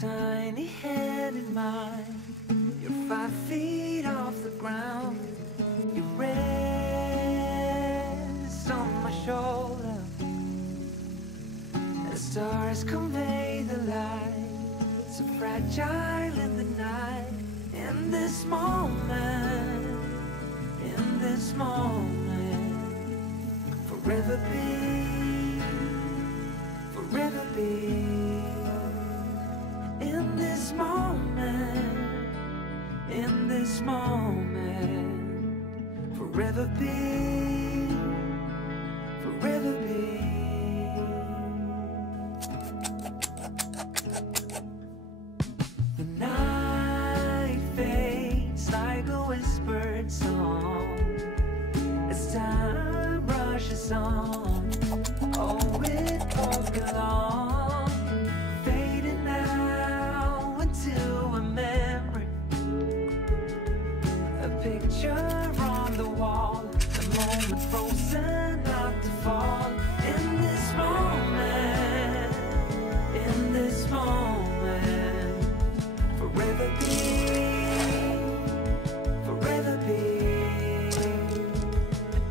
tiny hand in mine. You're 5 feet off the ground. You rest on my shoulder. The stars convey the light, so fragile in the night. In this moment, in this moment, forever be, forever be. In this moment, in this moment, forever be, forever be. The night fades like a whispered song as time rushes on. Oh, it won't be long, fading now into a memory, a picture on the wall, the moment frozen not to fall. In this moment, in this moment, forever be, forever be.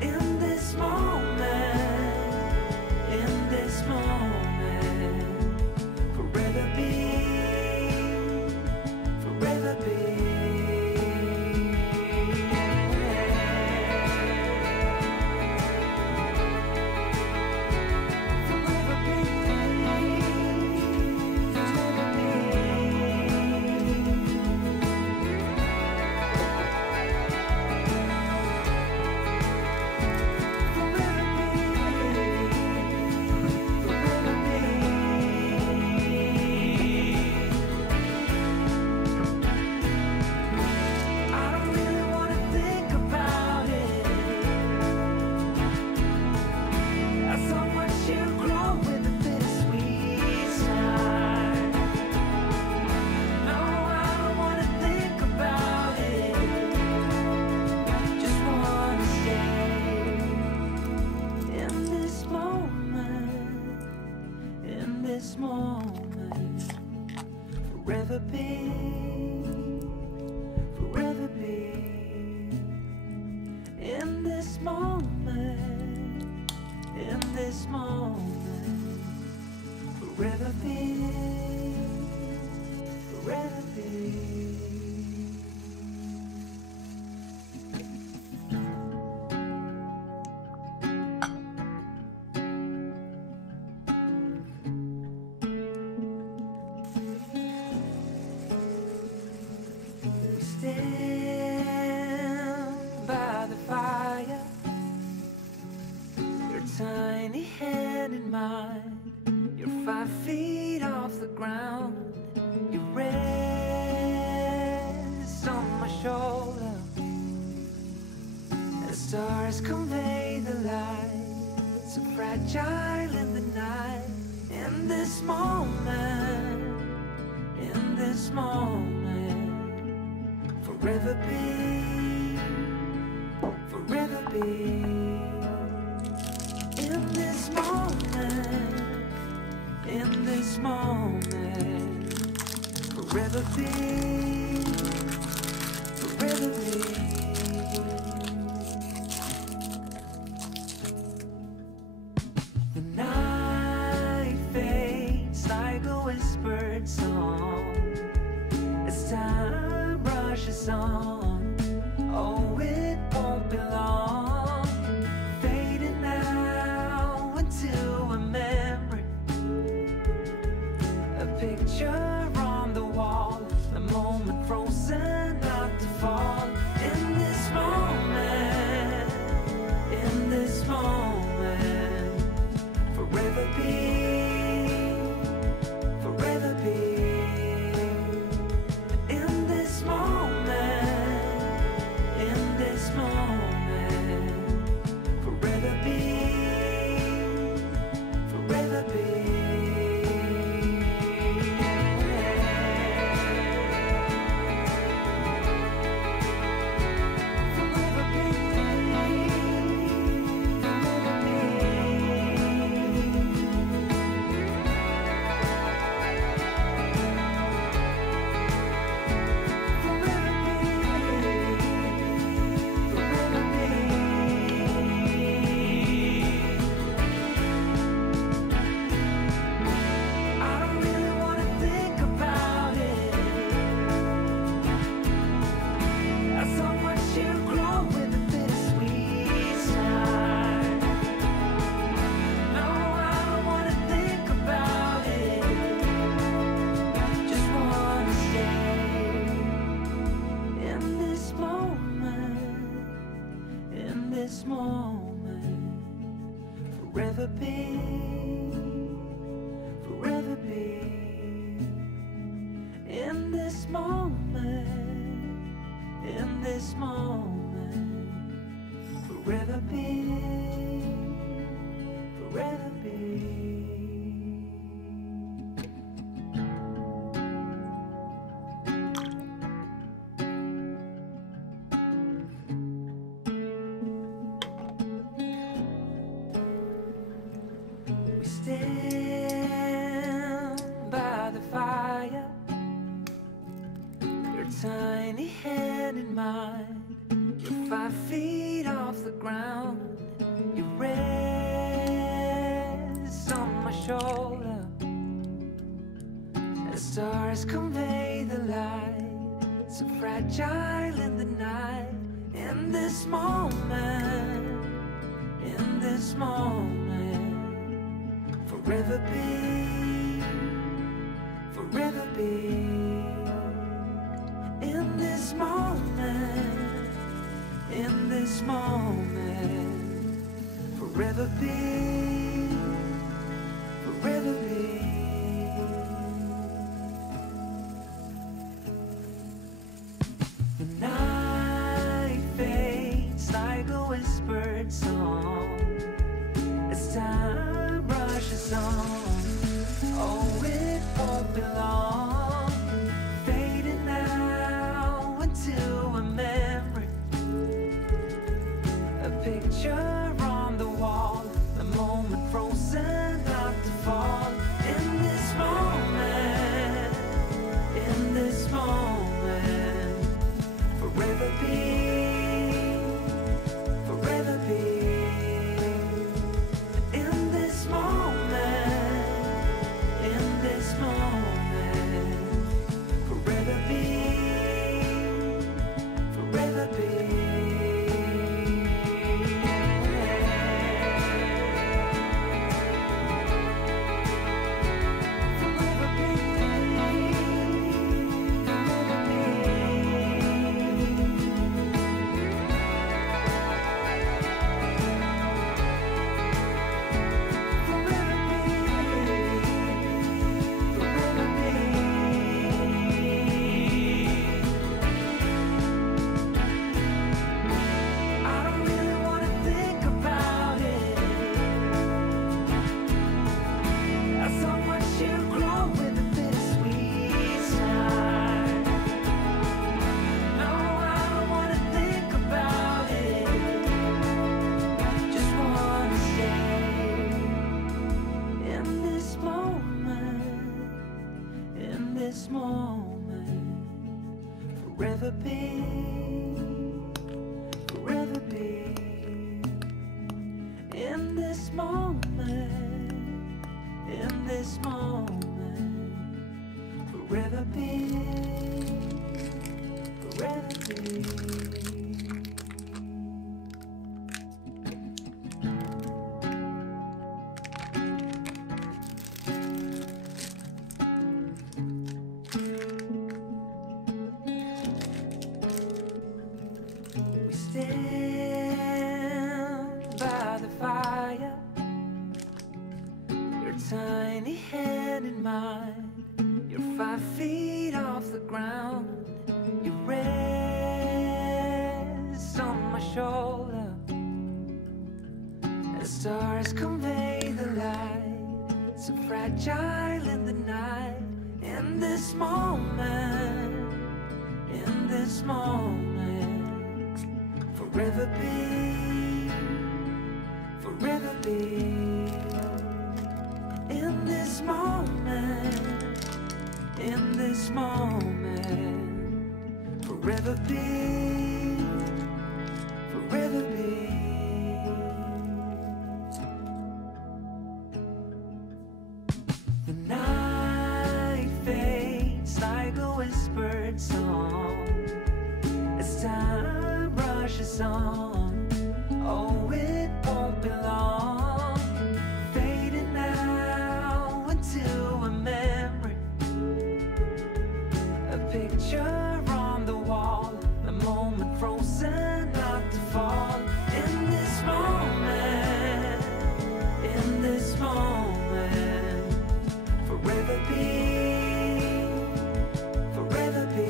In this moment, in this moment, forever be, forever be. This moment, forever be, forever be. In this moment, in this moment, forever be, forever be. Stand by the fire, your tiny hand in mine. You're 5 feet off the ground. You rest on my shoulder. The stars convey the light, so fragile in the night. In this moment, in this moment, forever be, forever be. In this moment, in this moment, forever be, forever be. The night fades like a whispered song as time rushes on. Oh, it won't be long, fading now into a memory, a picture on the wall, the moment frozen not to fall. In this moment, in this moment, forever be, forever be. In this moment, moment, in this moment, forever be, forever be. We stand by the fire, your tiny hand in mine. You're 5 feet off the ground. You rest on my shoulder as stars convey the light, so fragile in the night. In this moment, in this moment, forever be, forever be. In this moment, in this moment, forever be, forever be. The night fades like a whispered song as time rushes on. Oh, it won't be long, fading now into a memory, a picture on the wall, the moment frozen not to fall. In this moment, in this moment, forever be, forever be. In this moment, in this moment, forever be, forever be. This moment, forever be, forever be. In this moment, in this moment, forever be, forever be. Stand by the fire, your tiny hand in mine. You're 5 feet off the ground. You rest on my shoulder as stars convey the light, so fragile in the night. In this moment, in this moment, forever be, forever be. In this moment, in this moment, forever be, forever be. The night fades like a whispered song as time rushes on. Oh, it won't be long, fading now into a memory, a picture on the wall, the moment frozen not to fall. In this moment, in this moment, forever be, forever be.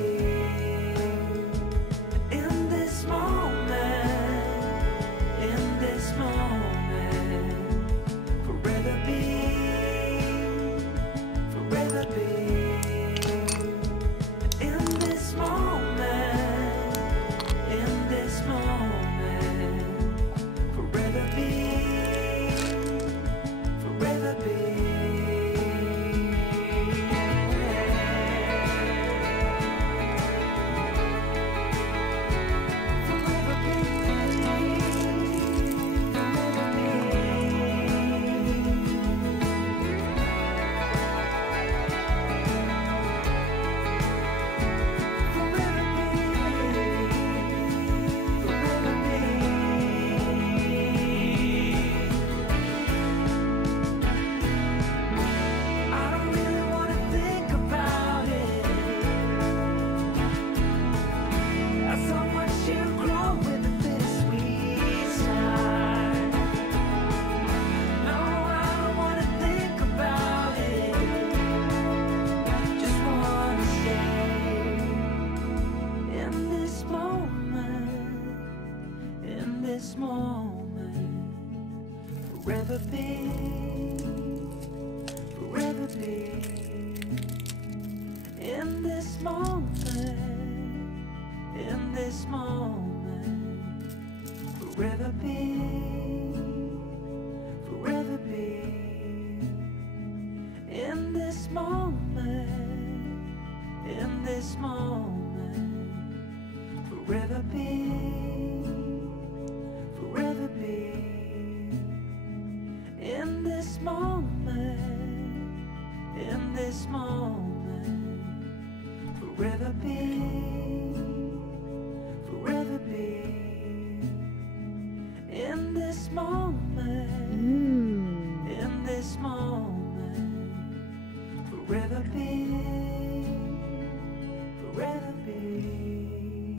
forever be, forever be. In this moment, in this moment, forever be, forever be. In this moment, in this moment, forever be, forever be. In this moment, in this moment, forever be, forever be. In this moment, in this moment, forever be.